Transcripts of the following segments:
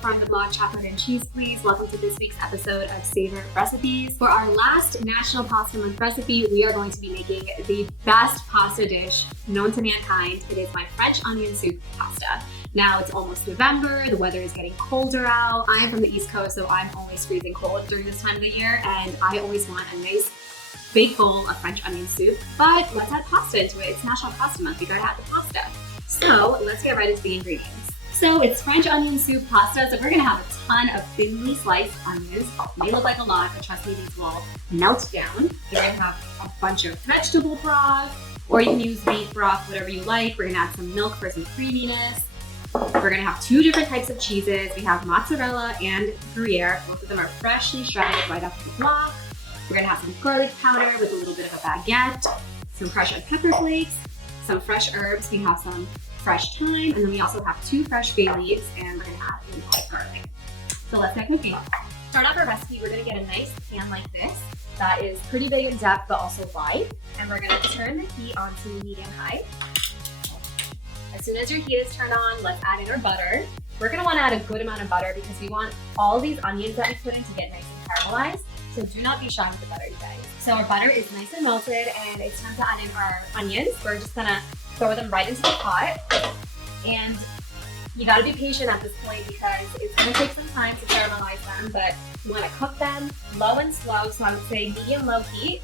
from the blog Chocolate and Cheese Please. Welcome to this week's episode of Savor Recipes. For our last National Pasta Month recipe, we are going to be making the best pasta dish known to mankind. It is my French onion soup pasta. Now it's almost November, the weather is getting colder out. I am from the East Coast, so I'm always freezing cold during this time of the year, and I always want a nice big bowl of French onion soup. But let's add pasta into it. It's National Pasta Month, we gotta have the pasta. So let's get right into the ingredients. So it's French onion soup pasta, so we're gonna have a ton of thinly sliced onions. It may look like a lot, but trust me, these will melt down. You're gonna have a bunch of vegetable broth, or you can use beef broth, whatever you like. We're gonna add some milk for some creaminess. We're gonna have two different types of cheeses. We have mozzarella and Gruyere. Both of them are freshly shredded right off the block. We're gonna have some garlic powder with a little bit of a baguette, some crushed red pepper flakes, some fresh herbs. We have some fresh thyme, and then we also have 2 fresh bay leaves, and we're gonna add in garlic. So let's get cooking. Start off our recipe, we're gonna get a nice pan like this that is pretty big in depth but also wide, and we're gonna turn the heat on to medium-high. As soon as your heat is turned on, let's add in our butter. We're gonna wanna add a good amount of butter because we want all these onions that we put in to get nice and caramelized. So do not be shy with the butter, you guys. So our butter is nice and melted, and it's time to add in our onions. We're just gonna throw them right into the pot. And you gotta be patient at this point because it's gonna take some time to caramelize them, but you wanna cook them low and slow. So I would say medium-low heat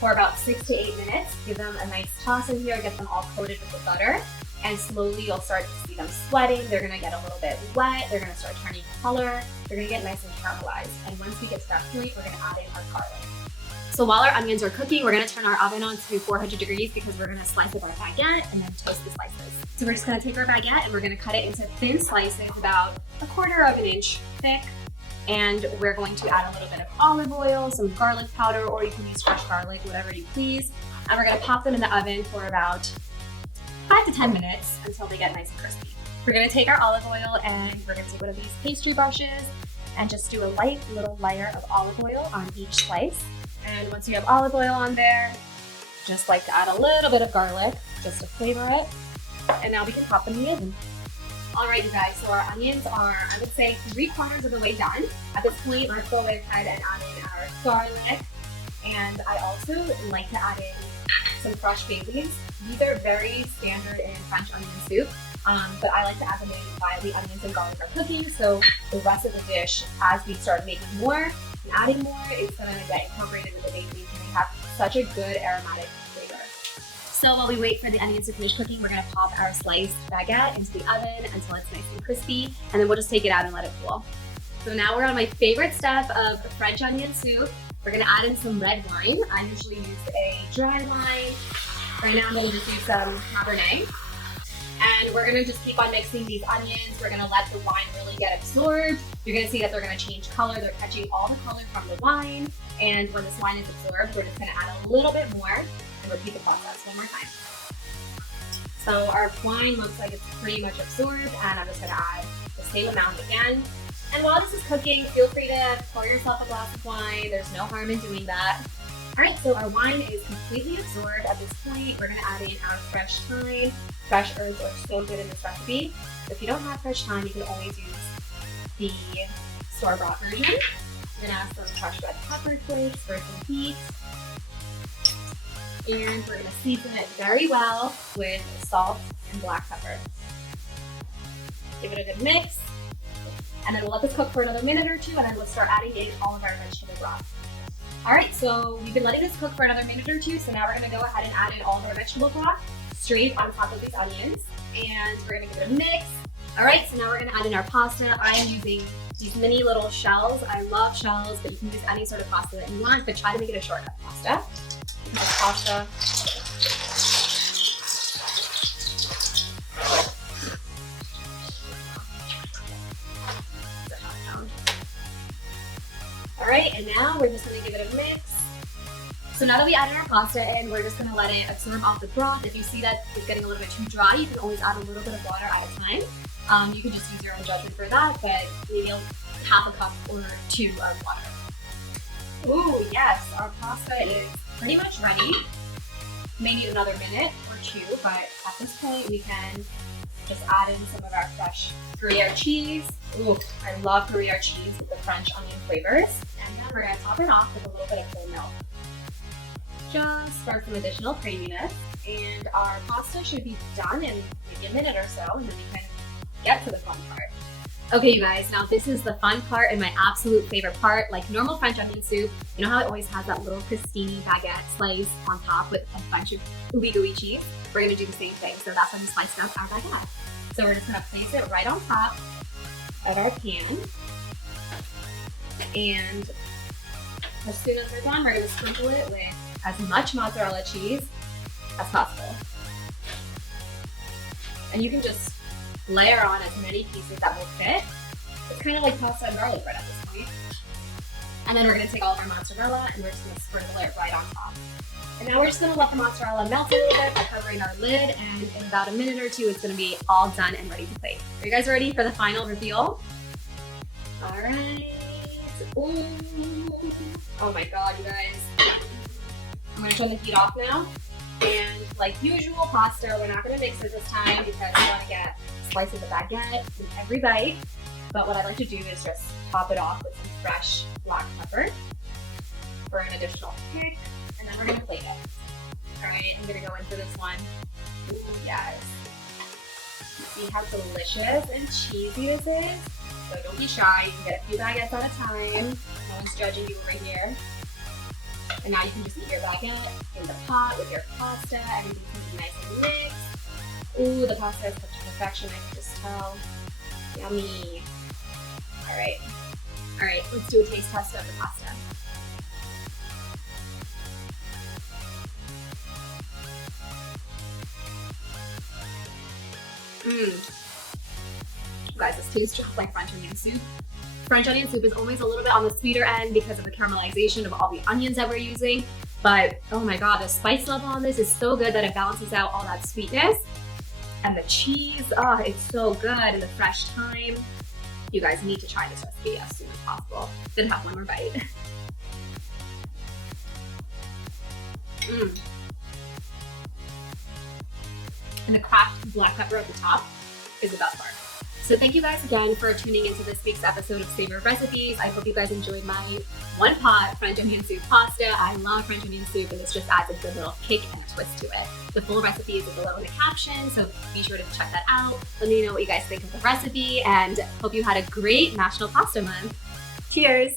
for about 6 to 8 minutes. Give them a nice toss in here, get them all coated with the butter. And slowly you'll start to see them sweating. They're gonna get a little bit wet. They're gonna start turning color. They're gonna get nice and caramelized. And once we get to that point, we're gonna add in our garlic. So while our onions are cooking, we're gonna turn our oven on to 400 degrees because we're gonna slice up our baguette and then toast the slices. So we're just gonna take our baguette and we're gonna cut it into thin slices about 1/4 of an inch thick. And we're going to add a little bit of olive oil, some garlic powder, or you can use fresh garlic, whatever you please. And we're gonna pop them in the oven for about 5 to 10 minutes until they get nice and crispy. We're gonna take our olive oil and we're gonna take one of these pastry brushes and just do a light little layer of olive oil on each slice. And once you have olive oil on there, just like to add a little bit of garlic just to flavor it. And now we can pop them in the oven. All right, you guys, so our onions are, I would say, 3/4 of the way done. At this point, let's go ahead and add in our garlic. And I also like to add in some fresh bay leaves. These are very standard in French onion soup, but I like to add them in while the onions and garlic are cooking. So the rest of the dish, as we start making more and adding more, it's gonna get incorporated with the bay leaves, and they have such a good aromatic flavor. So while we wait for the onions to finish cooking, we're gonna pop our sliced baguette into the oven until it's nice and crispy, and then we'll just take it out and let it cool. So now we're on my favorite step of French onion soup. We're gonna add in some red wine. I usually use a dry wine. Right now I'm gonna just use some Cabernet. And we're gonna just keep on mixing these onions. We're gonna let the wine really get absorbed. You're gonna see that they're gonna change color. They're catching all the color from the wine. And when this wine is absorbed, we're just gonna add a little bit more and repeat the process one more time. So our wine looks like it's pretty much absorbed, and I'm just gonna add the same amount again. And while this is cooking, feel free to pour yourself a glass of wine. There's no harm in doing that. All right, so our wine is completely absorbed. At this point, we're gonna add in our fresh thyme. Fresh herbs are so good in this recipe. If you don't have fresh thyme, you can always use the store-bought version. We're gonna add some crushed red pepper flakes for some heat. And we're gonna season it very well with salt and black pepper. Give it a good mix. And then we'll let this cook for another minute or two, and then we'll start adding in all of our vegetable broth. All right, so we've been letting this cook for another minute or two, so now we're gonna go ahead and add in all of our vegetable broth straight on top of these onions, and we're gonna give it a mix. All right, so now we're gonna add in our pasta. I am using these mini little shells. I love shells, but you can use any sort of pasta that you want, but try to make it a shortcut pasta. Pasta. All right, and now we're just gonna give it a mix. So now that we added our pasta in, we're just gonna let it absorb off the broth. If you see that it's getting a little bit too dry, you can always add a little bit of water at a time. You can just use your own judgment for that, but maybe half a cup or 2 of water. Ooh, yes, our pasta is pretty much ready. May need another minute or 2, but at this point we can just add in some of our fresh Gruyere cheese. Ooh, I love Gruyere cheese with the French onion flavors. And then we're gonna top it off with a little bit of whole milk. Just for some additional creaminess. And our pasta should be done in maybe a minute or so, and then we can get to the fun part. Okay, you guys, now this is the fun part and my absolute favorite part. Like normal French onion soup, you know how it always has that little crostini baguette slice on top with a bunch of ooey gooey cheese? We're gonna do the same thing. So that's when we sliced up our baguette. So we're just gonna place it right on top of our pan. And as soon as we're done, we're gonna sprinkle it with as much mozzarella cheese as possible. And you can just layer on as many pieces that will fit. It's kind of like pasta and garlic bread at this point. And then we're gonna take all of our mozzarella and we're just gonna sprinkle it right on top. And now we're just gonna let the mozzarella melt a little bit by covering our lid, and in about a minute or two, it's gonna be all done and ready to plate. Are you guys ready for the final reveal? All right. Ooh. Oh my God, you guys. I'm gonna turn the heat off now. And like usual pasta, we're not gonna mix it this time because we wanna get slices of baguette in every bite. But what I like to do is just top it off with some fresh black pepper for an additional kick, and then we're gonna plate it. All right, I'm gonna go in for this one. Ooh, yes. See how delicious and cheesy this is? So don't be shy, you can get a few baguettes at a time. No one's judging you over here. And now you can just eat your baguette in the pot with your pasta. Everything's gonna be nice and mixed. Ooh, the pasta is cooked to perfection, I can just tell. Yummy. All right, let's do a taste test of the pasta. Guys, this tastes just like French onion soup. French onion soup is always a little bit on the sweeter end because of the caramelization of all the onions that we're using. But oh my God, the spice level on this is so good that it balances out all that sweetness. And the cheese, oh, it's so good. And the fresh thyme. You guys need to try this recipe as soon as possible. Then have one more bite. And the cracked black pepper at the top is the best part. So thank you guys again for tuning into this week's episode of Savor Recipes. I hope you guys enjoyed my one pot French onion soup pasta. I love French onion soup, and this just adds a good little kick and twist to it. The full recipe is below in the caption, so be sure to check that out. Let me know what you guys think of the recipe, and hope you had a great National Pasta Month. Cheers!